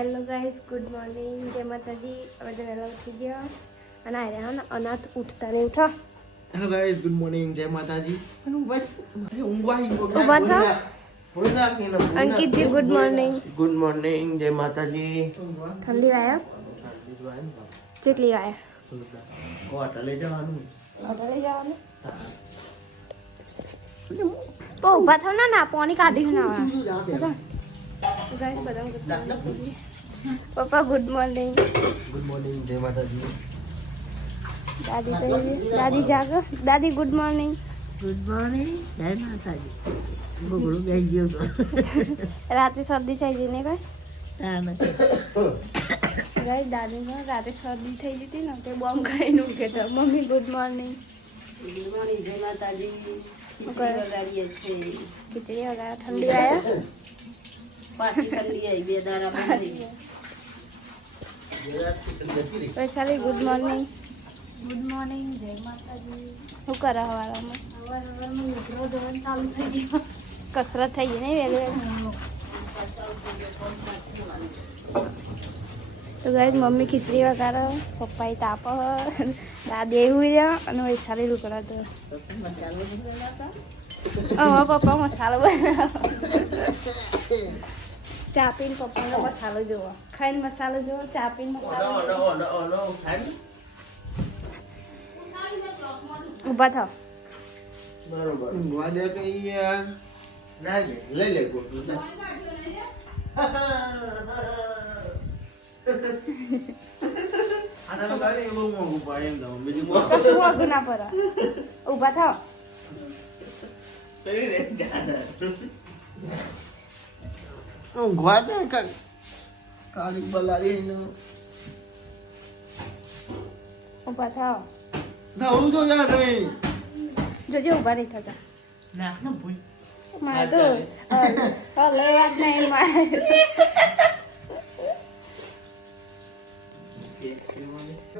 Hello guys good morning જય માતાજી હવે તો વહેલા ઉઠી ગયા અને આ રહ્યા ને અનાથ ઉઠતા નહીં ઉઠો હેલો ગાઈઝ ગુડ મોર્નિંગ જય માતાજી અને ઊંઘવા થા. Ankitji good morning good morning જય માતાજી ઠંડી વાયા કેટલી વાયા હોટલે લઈ જવાનું હોટલે જવાનું તો ઊભા થાવ ના ના પાણી કાઢી ના ગાઈસ બધા. પપ્પા ગુડ મોર્નિંગ ગુડ મોર્નિંગ જય માતાજી. દાદી કહીએ? દાદી જાગો. દાદી ગુડ મોર્નિંગ ગુડ મોર્નિંગ જય માતાજી. રાતે શરદી થઈ ગઈ ને કઈ? ગઈ દાદી રાતે શરદી થઈ ગઈ હતી ને તે બોમ્બ ખાઈને ઊંઘે તો mummy good morning good morning જય માતાજી. કરે? વગાડીએ છે ખીચડી વગર ઠંડી આવ્યા પાછી ઠંડી આવી બે દાડા Vaishali good morning good morning જય માતાજી. શું કરે હવારમાં? કસરત થઈ ગઈ ને વહેલી વહેલી? તો ગાય મમ્મી ખીચડી વગાડો પપ્પાએ તાપ દાદી એવું રહ્યા અને વૈશાલી લુકડા તો હવે પપ્પા મસાલો બનાવો ચા પીન પપ્પાનો મસાલો જોવો ખાઈને મસાલો જોવો ચા પીન મસાલો. ઊભા થાવ બરોબર. ઊંઘવા દે ના લે લઈ લે ઊભા થાવ. ઊંઘવા દે. કાળી બલાડી ને ઊભા થાવ ધવલું તો યાર રે જોજે ઊભા નહીં થતા. નાખ ને ભૂલ. મારે તો હલે વાત નહીં મારે.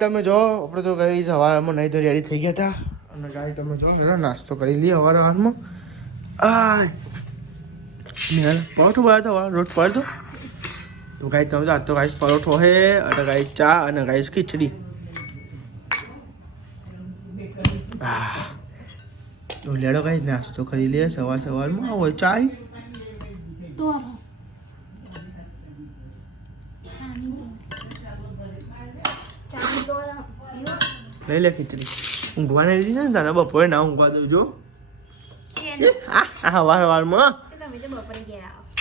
તમે જો આપણે તો ગઈ સવારમાં નહીં તો રેડી થઈ ગયા હતા. અને ગાડી તમે જો નાસ્તો કરી લઈએ સવાર સવારમાં આ નિહાલ પરોઠો બનાવ્યો તો રોટ પડતો તો ગાઈ તમે જો આજ તો ગાઈસ પરોઠો હે અને ગાઈ ચા અને ગાઈસ ખીચડી. આહ. તો લેડો ગાઈ નાસ્તો કરી લે સવાર સવારમાં. આવો ચા તો લઈ લે ખીચડી. ઊંઘવાને લીધી છે ને તને બપોરે ના ઊંઘવા દઉં જો. આ આ વાર વારમાં તો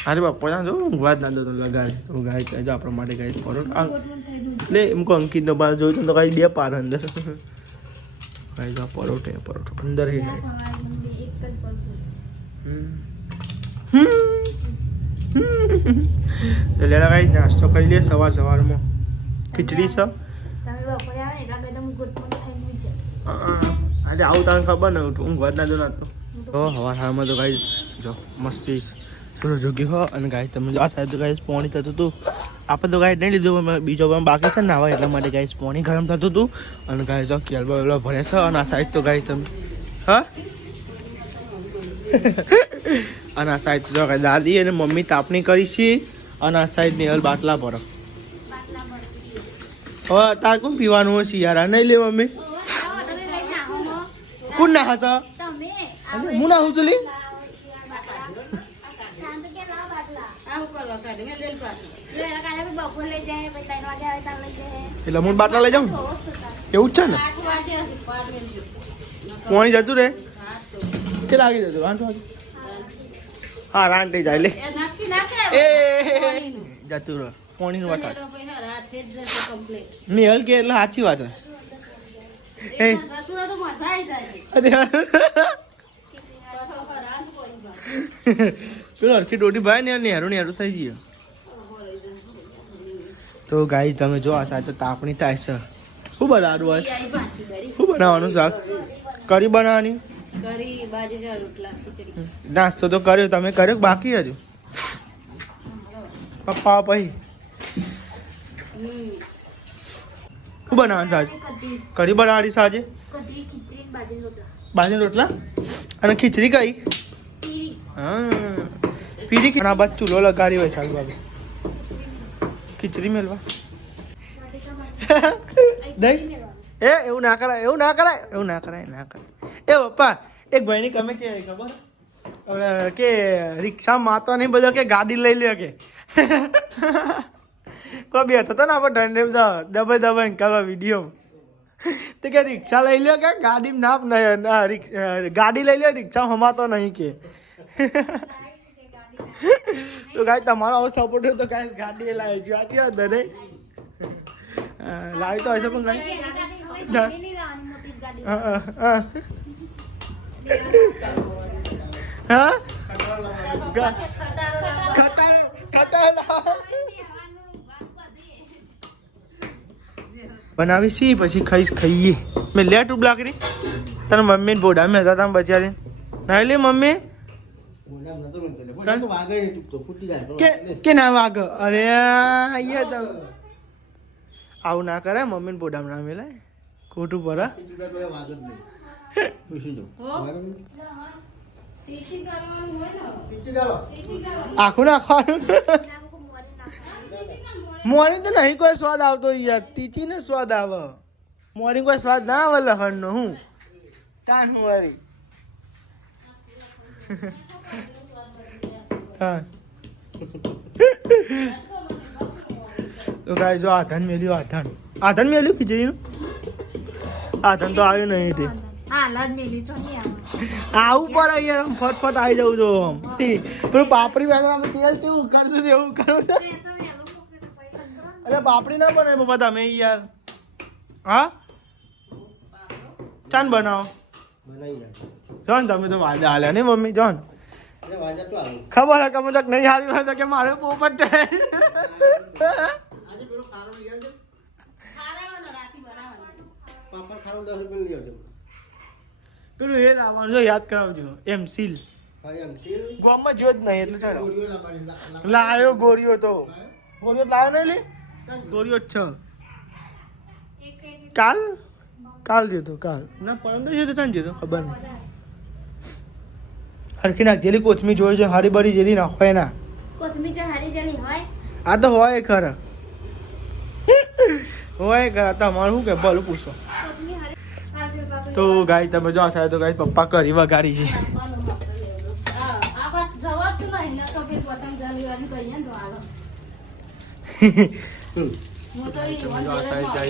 અરે બાપા ના જો ઊંઘવા જ ના દો તો લગાડ હું ગાય કહે જો આપણા માટે ગાય પરોઠ એટલે લે એમ કહો અંકિત નો બાર જોયું તો ગાય બે પાર અંદર. ગાય જો પરોઠે પરોઠો અંદર હી. તો લેડા ગાય નાસ્તો કરી લે સવાર સવારમાં. ખીચડી છે? કઈ. આજે આવું તને ખબર ને ઊંઘવા જ ના દો ના તો તો હવા હારમાં તો ગાઈસ જો મસ્તી સૂરજ ઉગી હો અને ગાય તમે જો આ સાહેબ તો ગાઈસ પોણી થતું હતું આપણે તો ગાઈસ નહીં લીધું બીજો પણ બાકી છે ને આવા એટલા માટે ગાઈસ પોણી ગરમ થતું હતું અને ગાય જો કેલબો વેલબો ભરે છે અને આ સાઈડ તો ગાઈસ તમે હા? અને આ સાઈડ તો દાદી અને મમ્મી તાપણી કરી છે અને આ સાઈડ નેહલ બાટલા ભરો. હવે તાર કોણ પીવાનું હોય શિયારા નહીં લે મમ્મી. કોણ નાખા છો હું નાખું છું ચલી આવું કરો કાઢી મેં દેલ પાછું બપોર લઈ જાય પછી ત્રણ વાગે આવે ત્યાં લઈ જાય એટલે હું બાટલા લઈ જાઉં એવું જ છે ને? વાગે. પાણી જતું રે કેટલા. કે જતું આઠ વાગે? હા રાંટી જાય લે. એ. જતું રહે. પાણીનું વાટા તો પછી હા, રાતે જ જશે complete. મેં હલ કે એટલે સાચી વાત છે. એ પેલો હરખી ડોડી ભાઈ ને નેહરું નેહરું થઈ ગયું. તો ગાઈ તમે જો આ સાથે તાપણી થાય છે. શું બનાવવાનું હોય? શું બનાવવાનું શાક? કરી બનાવવાની? નાસ્તો તો કર્યો તમે કર્યો બાકી હજુ? પપ્પા પછી. શું બનાવવાનું સાજે કરી બનાવવાની સાજે બાજરી રોટલા? અને ખીચડી કઈ? હા. પીરી ખીચડી બાદ ચૂલો લગાડી હોય સારું બાબુ ખીચડી મેળવા દહીં એ એવું ના કરાય એવું ના કરાય એવું ના કરાય ના કરાય એ પપ્પા એક ભાઈની કમે કે ખબર હવે કે રિક્ષામાં માતો નહીં બધો કે ગાડી લઈ લે કે કોઈ બેઠો હતો ને આપણે ઠંડે દબાઈ દબાઈને કરવા વીડિયો તો કે રિક્ષા લઈ લ્યો કે ગાડી ના ન- ના, રિક્ષ- અ, ગાડી લઈ લ્યો રિક્ષા હમાતો નહીં કે તો ગાય તમારો સપોર્ટ હોય તો ગાય ગાડી લાવી જો આથી વાત ને લાવી તો હશે પણ ગાય હા, ખટારો ખટારો બનાવી સી પછી ખાઈશ ખાઈએ. મેં લે ટૂબ કરી. તારા મમ્મી ને બોડા મેં હતા તમે બચારી ના લે મમ્મી. કે કે ના વાગ અરે અહીંયા તો આવું ના કરે મમ્મી ને બોડા ના? મેલાય ખોટું પડે આખું નાખવાનું? મોર્નિંગ તો નહીં કોઈ સ્વાદ આવતો યાર. ટીચી ને સ્વાદ આવે. મોર્નિંગ કોઈ સ્વાદ ના આવે લહણનો હું. તાન હું વારી. હા તો ગાય જો આધન મેલ્યું આધન. આધન મેલ્યું ખીચડીનું આધન તો આવ્યું નહીં તે આવું. પડે યાર આમ ફટ આવી જવું જો આમ. પેલું પાપડી બેઠા અમે તેલ કેવું કરતું એવું કરું અરે પાપડી ના. બનાવે પપ્પા તમે યાર. હા? ચાન બનાવો. જોન તમે તો વાજા હાલ્યા નહીં મમ્મી જોન ખબર હે કે મને નહીં હારી હોય તો કે મારે પોપટ પેલું એ લાવવાનું જો યાદ કરાવજો એમ સીલ. ગામમાં જો જ નહીં એટલે ચાલો. લાયો ગોળીઓ તો. ગોળીઓ લાવ્યો નહીં લે? ગોળીઓ જ છે. કાલ? કાલ જોતો કાલ. ના પરમ તો જોતો ખબર નહીં. હરખી નાખેલી જેલી કોચમી જોઈ છે હારી બરી જેલી નાખો એના. આ તો હોય ખર. હોય ખરા તમારું શું કે ભલું પૂછો. તો ગાય તમે જો સાહેબ તો ગાય પપ્પા કરી વગાડી છે.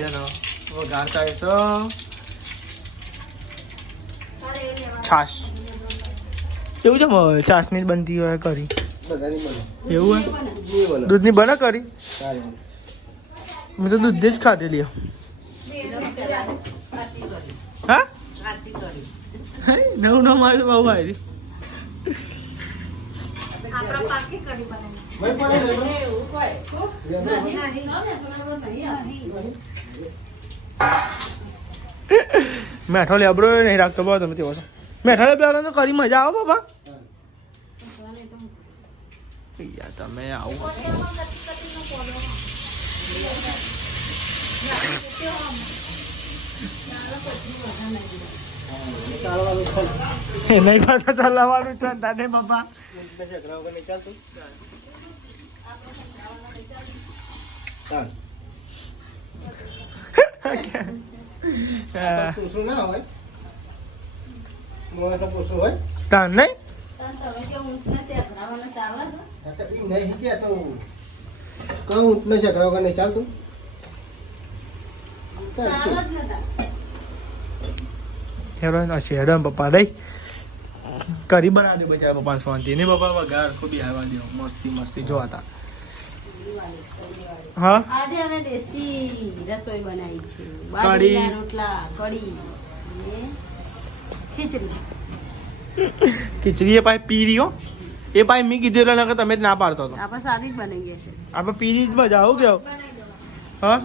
જો વગાડતા છાશ. એવું છે જ બનતી હોય કરી. એવું હોય? દૂધની બને કરી? મેં તો દૂધની જ ખાધેલી હા? નવું નવું મારું બહુ આવી મેઠો લેબડો નહીં રાખતો, બહુ તમે તેવો મેઠો લેબડો તો કરી મજા આવે બાપા. યાર તમે આવું. નહીં પાછા ચલાવવાનું છે તને બાપા. ચાલતું તાન નહીં નહીં? હશે હેડો પપ્પા નહીં કરી બનાવી દે બચારા પપ્પા શાંતિ. ને પપ્પા વગાર ખોબી આવવા દો મસ્તી મસ્તી જો હતા હા? આજે અમે દેશી રસોઈ બનાવી છે. કઢી. રોટલા કઢી. ખીચડી. ખીચડી એ પાછી પી રહ્યો? એ પાછી મેં કીધું એટલે નકર તમે જ ના પાડતો હતો આપણે સાદી જ બની ગયા છે. આપણે પીરી જ મજા આવું કેવું? હા?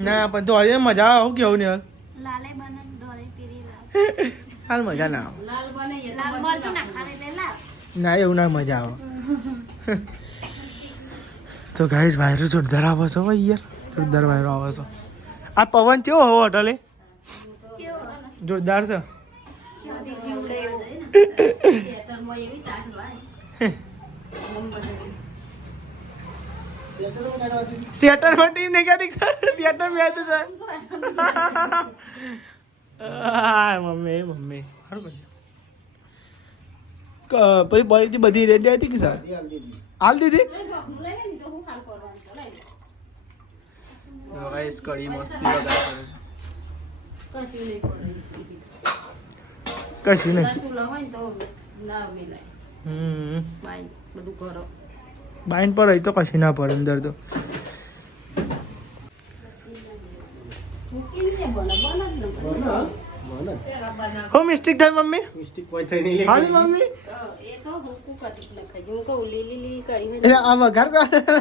ના પણ તો મજા આવે આવું કેવું ને લાલે બને દોરે પીરી લાલ. હાલ મજા ના આવે. ના એવું ના મજા આવે. તો ગાઈસ વાયરો જોરદાર આવે છો યાર. જોરદાર વાયરો આવે છો. આ પવન કેવો હવો અટલે જોરદાર છે. સેટરમાં ટીમ નેગેટિવ સેટર મેચ છે. હા મમ્મી મમ્મી. સારું કરજો. ક- પછી પરીથી બધી રેડી હતી કે સર હાલ દીધી? ગાઈસ કઢી મસ્તી કરે છે. કશી નહીં હમ બધું કરો બાઈન પર હોય તો કશી ના પડે અંદર તો હો મિસ્ટેક થાય મમ્મી મિસ્ટેક કોઈ થઈ નહીં હાલી મમ્મી એ તો હુકુ હતી લખાઈ હું કહું લીલી લીલી કરી હોય એટલે આ વઘાર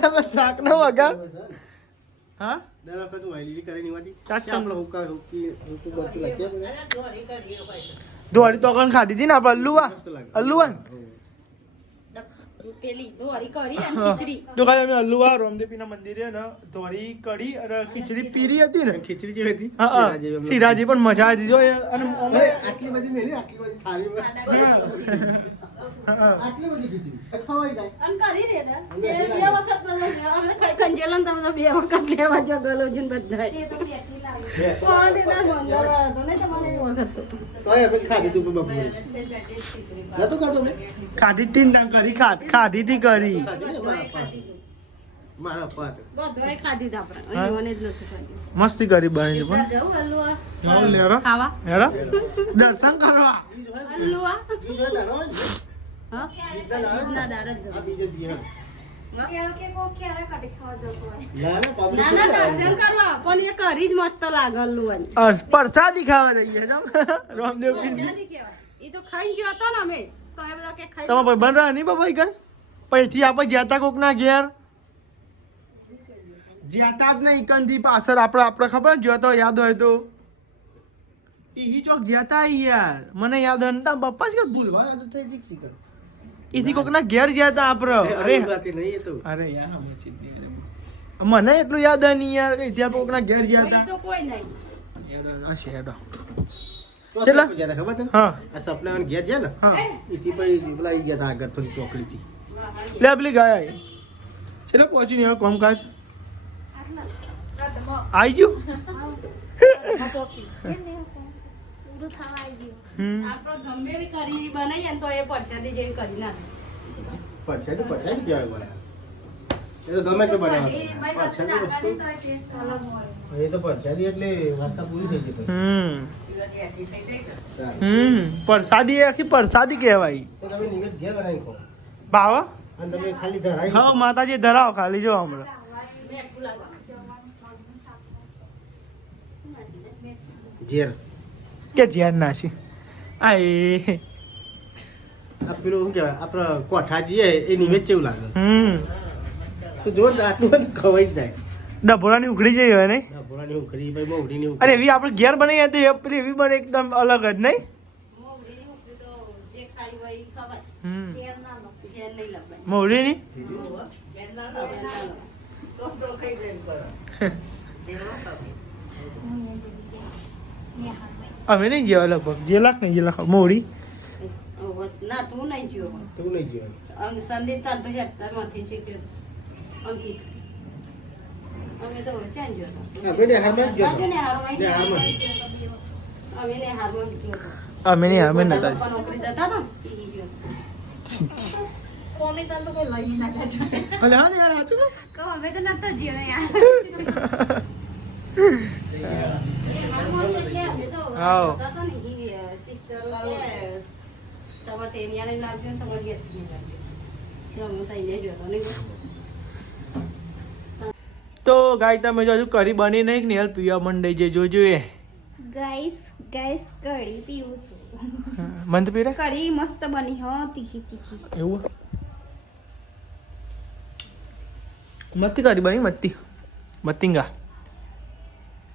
તો શાક નો વઘાર હા દર વખત હું વાયલી કરે નહીં વાતી લો હુકા હુકી હુકુ બરતી લાગે. દોડી તો કણ ખાધી હતી ને આપણે અલ્લુવા? અલ્લુવા દોરી ખીચડી. જો કાલે અમે અલ્લુવા રોમદેવપીના મંદિરે ને ધોળી કઢી અને ખીચડી પીરી હતી ને? ખીચડી જેવી હતી. હા હા. શીરા જેવી. એમ સિરાજી પણ મજા આવી દીધો આટલી બધી ખીચડી. ખવાઈ જાય. અને કરી રે બે વખત બધા અમે કઈ કંજેલો ને તમે બે વખત લેવા કોણ એ વખત તો. તો એ પછી ખાધી તું બપોરે નતું ખાધું મેં ખાધી તીન દાણ કરી ખાધી તી કરી. મસ્તી કરી બની દર્શન કરવા. પરસાદી ખાવા જઈએ રામદેવ તો ગયો તો તમારા ભાઈ બન રહ્યા નહીં બાબા કઈ પૈથી આપણે જ્યાતા કોક ના ઘેર. જ્યાતા જ નહીં કંધી પાછળ. આપણે આપણે ખબર ને જ્યાતો યાદ હોય તો. ઈ ચોક જ્યાતા યાર. મને યાદ હોય તા તારા પપ્પા જ કે ભૂલવા યાદ થઈ જઈ શીખર. એથી કોક ના. ઘેર જ્યાતા આપણે અરે. નહીં તો. અરે યાર. મને એટલું યાદ નહીં યાર કે ત્યાં કોક ના ઘેર ઈ તો કોઈ નહીં. આ શેડો? ગયા તા, ખબર છે હા. આ સપના ઘેર ગયા ને? હા. એથી પછી પેલા ગયા હતા આગળ થોડી ચોકડીથી. લે પેલી ગાય ચલો પહોંચી નહીં હવે કોમકાજ. આવી ગયું પરસાદી આખી પરસાદી ખો બાવા? ખાલી ધરાવી હા માતાજી ધરાવો ખાલી જો હમણાં. ઝેર કે ધ્યાન નાસી આ એ પેલું શું કહેવાય? આપણે કોઠા જઈએ એની નિવેદ એવું લાગે. હમ. તો જો ને આટલું ખવાઈ જ જાય. ડભોળાની ઉખડી જઈ હોય નહીં ભોળાની ઉખડી ભાઈ મોવડીની અરે એવી આપણે ઘેર બનાવીએ તો એ પેલી એવી બને એકદમ અલગ જ નહીં? મોડી નહીં ના લવાય. તો તો કઈ જાય પડે. અમે નહીં જેવા લગભગ. જે લાખ નહીં જે લાખ. મોડી. ના તું નહીં ગયો તું નહીં ગયો અંગ સંદીપ તાર તો અત્યારમાંથી માંથી છે કે અંકિત અમે તો. હા, જ ગયો. અમે નેહારમાં જ ગયો. અમે નહીં અમે નતા. નોકરી જતા હતા ને, ઈ ગયો. હતો. અલે હા ને યાર સાચું નેહારમાં એટલે અમે તો ગાય તમે જો હજુ કરી બની નહીં ને હેલ પીવા મંડાઈ જે જોજો એ ગાઈસ ગાઈસ કઢી પીવું છું. મન પીરે? કઢી મસ્ત બની હો તીખી તીખી. એવું? મત્તી કરી બની મત્તી. મત્તિંગા.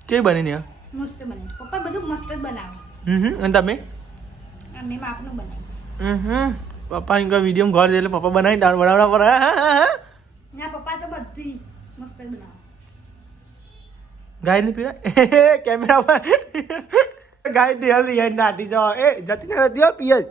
જે બની ને યાર? મસ્ત બને પપ્પા બધું મસ્ત જ બનાવે હમ હમ અને તમે અમે માપનું બનાવ્યું હમ હમ પપ્પાની કોઈ વીડિયો ઘર જઈને પપ્પા બનાવી દાળ બનાવડા પર હા, હા, હા. ના પપ્પા તો બધું મસ્ત જ બનાવે ગાય ને પીરા કેમેરા પર ગાયની હલી હેડ નાટી જાઓ એ જતી ના જતી હો પિયજ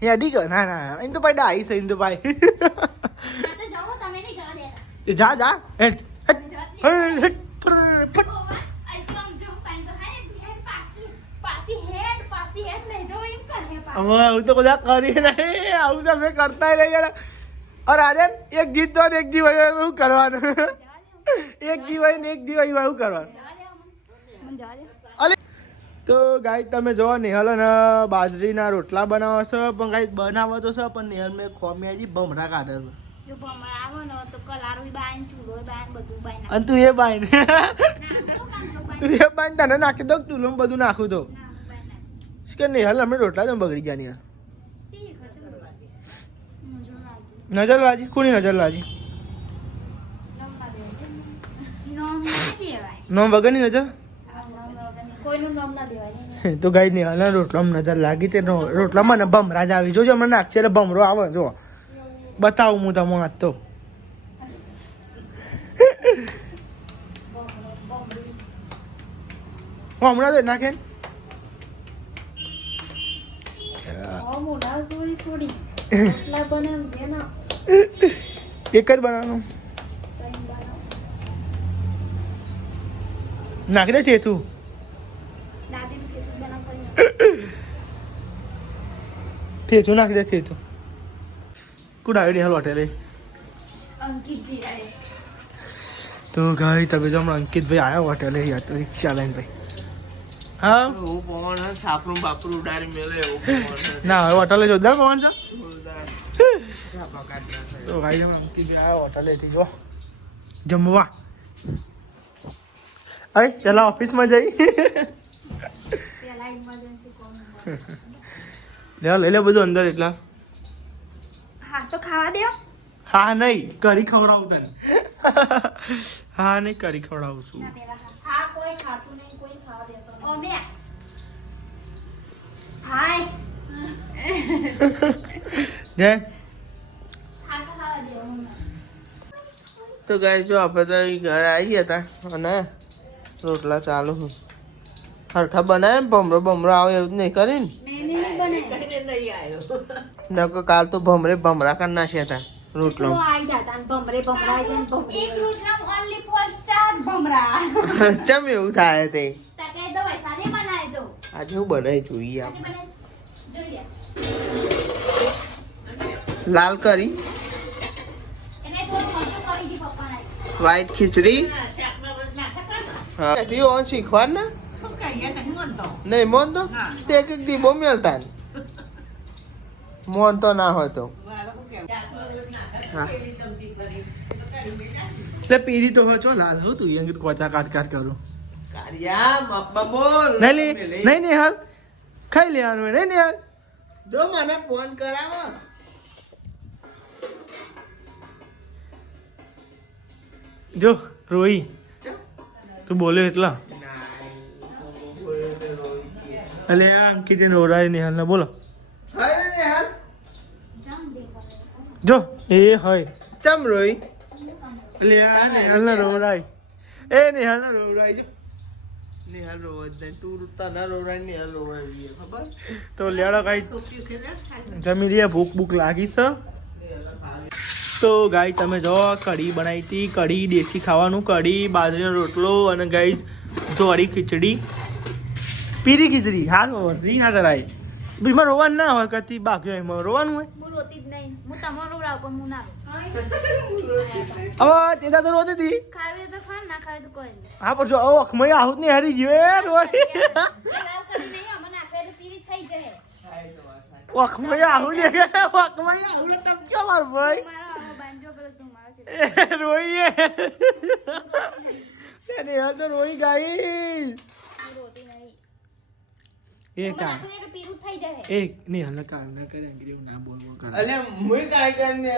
એ અડી ગયો ના ના એમ તો ભાઈ ડાઈ છે એમ તો ભાઈ તો જાઓ તમે નહીં જવા દેતા એ જા જા હેટ હેટ હેટ, હેટ, ફર, ફટ. ઓવા, આ તો આમ જો પાણી તો હાય ને, હેડ પાછી, પાછી હેડ, પાછી હેડ નહીં, જો એમ કરે પાછી. હવે આવું તો બધા કરી નહીં આવું તો અમે કરતા નહીં યાર અરે આર્યન એક જીત તો ને એક જીવ એવું કરવાનું એક જીવ ને એક જીવ એવું કરવાનું અલે તો ગાય તમે જો નેહલ અને બાજરીના રોટલા બનાવો છો પણ ગાય બનાવો તો છો પણ નેહલ મેં ખોમિયાજી ભમરા કાઢે છે તો. અને એ બાઈ ને ના, શું કામ નો બાયન? તું એ બાઈ તને નાખી દઉં ચૂલું બધું નાખું તો. કે હાલ અમે રોટલા તો બગડી ગયા યાર. નજર લાજી કોની નજર લાજી. નોમ વગરની નજર. તો ગાય નેહલના રોટલામાં નજર લાગી તે રોટલામાં ને ભમરા જ આવી જોજો, હમણાં નાખશે એટલે ભમરો આવે જો બતાવું હું તમને આજ તો હમણાં તો નાખે ને. Sorry sorry. બનાવ એક જ બનાવવાનું? નાખી દે છે તું થેચું નાખી દે થેચું કુડ આવી હાલ હોટેલે. તો ગાય તમે જો હમણાં અંકિતભાઈ આવ્યા હોટેલે યાર તો રિક્ષા લઈને ભાઈ. હા? હું પવન સાપરું બાપરું ઉડાડી મેલે એવું ના હવે હોટલે જોરદાર પવન છે. તો ભાઈ અમે અંકિતભાઈ આવ્યા હોટલેથી જો જમવા. અરે પેલા ઓફિસમાં જઈ. લે લઈ લે બધું અંદર એટલા. હા તો ખાવા દો હા. નહીં કરી ખવડાવું તને. હા નહીં કરી ખવડાવું છું. હા કોઈ ખાતું નહીં જય તો ગાય જો આપણે તો ઘરે આવી ગયા હતા અને રોટલા ચાલુ હું હરખા બનાવે ને ભમરો ભમરો આવે એવું જ નહીં કરીને નકર કાલ તો ભમરે ભમરા કરી નાખ્યા હતા રોટલો તો આઈ જાતા ને ભમરે ભમરા આઈ જાય ને ભમરે એક રોટલા ઓનલી ફોર ચાર ભમરા ચમ એવું થાય તે તકે દો સાને બનાવી દો આજે હું બનાવી જોઈએ આપ લાલ કરી. વ્હાઈટ ખીચડી. હા. ટીઓ શીખવાડ ને. નહીં, મોન તો તે એક દી બહુ મેલતા મોન તો ના હોય તો. એટલે પીરી તો લાલ હું તું અહીં કોચા કાટ કાટ કરું. નહીં નહીં નહીં હાલ ખાઈ લેવાનું નહીં નહીં હાલ જો મને ફોન કરાવો. જો રોઈ. તું બોલ્યો એટલા. અલે આ અંકિત નવરાય નિહાલ ને બોલો જો એ હોય. ચમ રોઈ? લે આ નિહાલ ને રોવરાય એ નિહાલ ને રોવરાય જો. નિહાલ રોવા જ નહીં તું તને ની નિહાલ રોવાય ખબર? તો લેડો કઈ જમી રહ્યા ભૂખ ભૂખ લાગી છે. તો ગાય તમે જો કઢી બનાવી હતી કઢી દેશી ખાવાનું કઢી બાજરીનો રોટલો અને ગાય જોરી ખીચડી. પીરી ખીચડી? હા રી ના કરાય. બીમાં રોવાનું ના હોય કતી બાકી હોય એમાં રોવાનું હોય. હું રોતી જ નહીં. હું તમારો રાવ પણ હું ના. હવે તે તો રોતી હતી. ખાવે તો ખા ના ખાવે તો કોઈ હા પણ જો ઓ અખમઈ આહુતની હારી ગયો એ રોઈ. પેલા કરી નહીં અમને આખરે તો તીરી થઈ જાય અખમઈ આહુત ને અખમઈ આહુત તમ ક્યાં માર ભાઈ. મારો બાંજો પેલો તું મારો રોઈએ તેને તો રોઈ ગઈ. એ કા આખરે કે પીરું થઈ જાય. એક ની હાલ કાલ ના કરે અંગ્રેજી ના બોલવા કરે. અલે મુઈ કાંઈ કરીને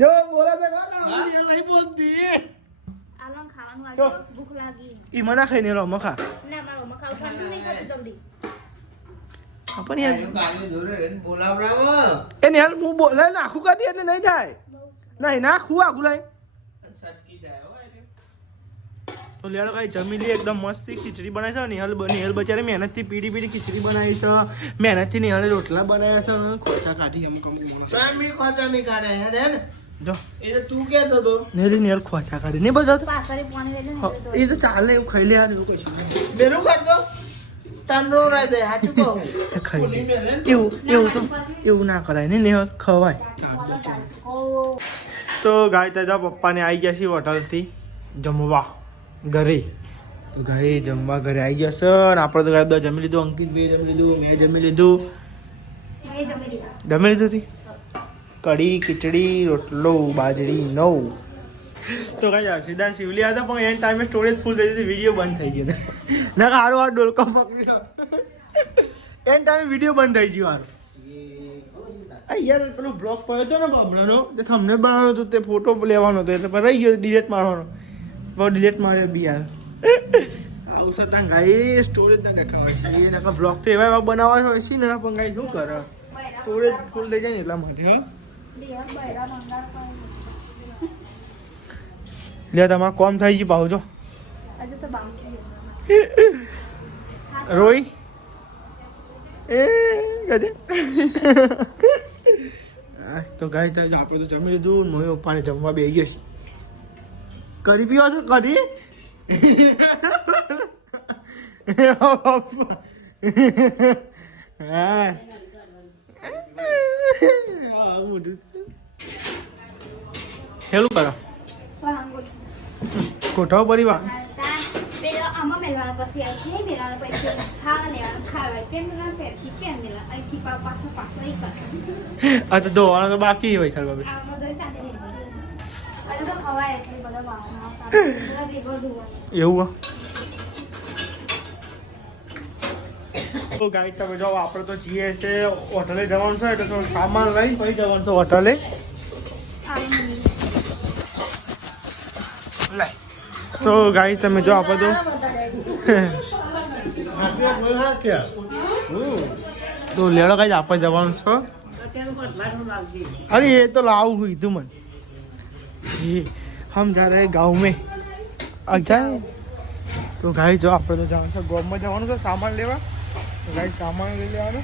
જો બોલા તો કા તો નહીં બોલતી. આલમ ખાવાનું આજે ભૂખ લાગી. ઈ મના ખાઈને રો મખા. ના મારો નહીં ખાતું જલ્દી. આપણ યાર હું બોલે નાખું કાઢી એટલે નહીં થાય. નહીં નાખું આગુ લાય સટકી જાય. તો લેડો ભાઈ જમી લઈએ એકદમ મસ્તી ખીચડી બનાવી છે. નિહલ નિહલ બચારે મહેનતથી પીડી પીડી ખીચડી બનાવી છે. મહેનતથી નિહલે રોટલા બનાવ્યા છે. ખોચા કાઢી એમ કમ સ્વામી ખોચા નહીં કાઢે હે હેડ જો. એ તો તું કહેતો નેરી નેર ખોચા કરી ને બધા તો ને એ તો ચાલે એવું ખાઈ લે યાર એવું કઈ છે બેરું કરતો દે. કહું. તો ખાઈ લે. એવું એવું તો એવું ના કરાય. ને ને ખવાય. તો ગાય તાજા પપ્પાને આવી ગયા છે હોટલથી. જમવા. ઘરે તો ઘરે જમવા ઘરે આવી ગયા સર આપણે તો ગાય બધા જમી લીધું અંકિત ભાઈ જમી લીધું મેં જમી લીધું. જમી લીધું. હતી? કઢી ખીચડી રોટલો બાજરી નવ. તો કઈ સિદ્ધાંત શિવલી હતા પણ એન ટાઈમે સ્ટોરેજ ફૂલ થઈ જતી વીડિયો બંધ થઈ ગયો ના હારું આ ડોલકો પકડી એન ટાઈમે વીડિયો બંધ થઈ ગયો હારું. આ યાર પેલો બ્લોગ પડ્યો હતો ને બાબરાનો તે થમને બનાવવાનો હતો તે ફોટો લેવાનો હતો એટલે રહી ગયો ડિલેટ મારવાનો. બહુ ડિલેટ માર્યો બી યાર આવું સતાં ગાઈ સ્ટોરેજ ના દેખાવાય છે. એ નકા બ્લોક તો એવા એવા બનાવવા હોય છે ને, પણ ગાઈ શું કરે? સ્ટોરેજ ફૂલ થઈ જાય ને એટલા માટે, હો. તમારે કોમ થઈ ગયું હજુ રોઈ? એ, ગજે. તો ગાય થાય આપણે તો જમી લીધું મમ્મી પપ્પાને જમવા બે ગયો છે. કરી પીવા છો? કરી. હેલું કરો. કોઠાવ પરિવાર. આ તો ધોવાનો તો બાકી હોય સર બાબી એવું તો ગાઈ તમે જો આપણે તો જઈએ છે હોટલે જવાનું છે એટલે સામાન લઈ પછી જવાનું છે હોટલે? તો ગાઈ તમે જો આપણે તો? તો લેડો ગાઈ આપણે જવાનું છે. અરે એ તો લાવું કીધું તું मन ये हम जा रहे हैं गाँव में अच्छा તો ગાઈ જો આપણે તો જવાનું છે ગોમમાં જવાનું છે સામાન લેવા તો ગાઈ સામાન લઈ લેવાનું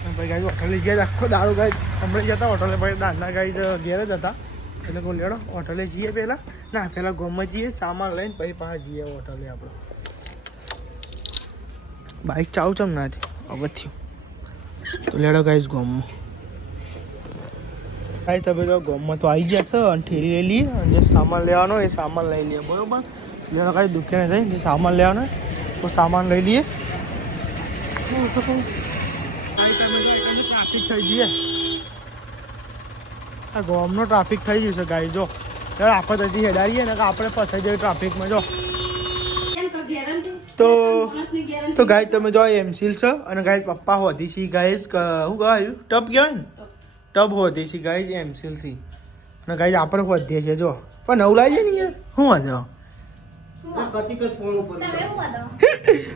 અને પછી ગાઈ હોટલે ગયા આખો દારૂ ગાઈ હમણાં જતા હોટલે પછી દાદા ગાઈ તો ઘેર જ હતા એટલે કોઈ લેડો હોટલે જઈએ પહેલાં ના પહેલાં ગોમમાં જઈએ સામાન લઈને પછી પાછા જઈએ હોટલે આપણે બાઈક ચાવ ચમ ના હતી હવે થયું તો લેડો ગાઈસ ગોમમાં ગાઈ તમે તો ગોમમાં તો આવી ગયા છો અને ઠેરી લઈ લઈએ અને જે સામાન લેવાનો એ સામાન લઈ લઈએ બરાબર? જેનો કાંઈ દુઃખે દુકાને જઈને જે સામાન લેવાનો તો સામાન લઈ લઈએ. ટ્રાફિક થઈ જઈએ આ ગોમનો ટ્રાફિક થઈ ગયું છે ગાઈ જો. ચાલ આપણે ત્યાંથી હેડારીએ ને આપણે ફસાઈ જઈએ ટ્રાફિકમાં જો. તો તો ગાય તમે જો એમસીલ છે અને ગાય પપ્પા હોતી છે ગાય શું કહેવાયું ટપ કહેવાય ને? ટબ હોતી છે ગાય એમસીલથી અને ગાય આપણે વધીએ છીએ જો પણ નવું લાવી ને યાર શું વાંધો?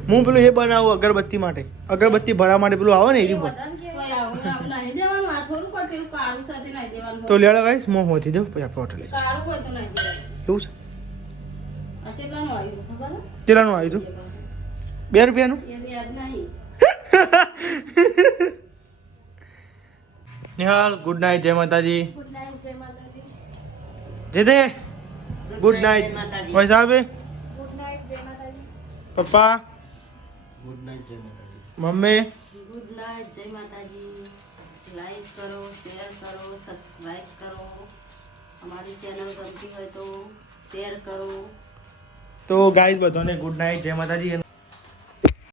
હું પેલું એ બનાવું અગરબત્તી માટે અગરબત્તી ભરવા માટે પેલું આવે ને એ દેવાનું. તો લેડો ગાઈસ હું હોતી દઉં પછી આપણે હોટલે. એવું છે કેટલાનું આવ્યું છે છે? હતું બે રૂપિયાનું. નિહાલ ગુડ નાઇટ જય માતાજી. ગુડ નાઇટ જય માતાજી. જય દે ગુડ નાઇટ ભાઈ માતાજી. પપ્પા? ગુડ નાઇટ જય માતાજી. મમ્મી? ગુડ નાઇટ જય માતાજી. લાઈક કરો શેર કરો સબસ્ક્રાઇબ કરો. અમારી ચેનલ ગમતી હોય તો શેર કરો. તો ગાઈઝ બધાને ગુડ નાઇટ જય માતાજી.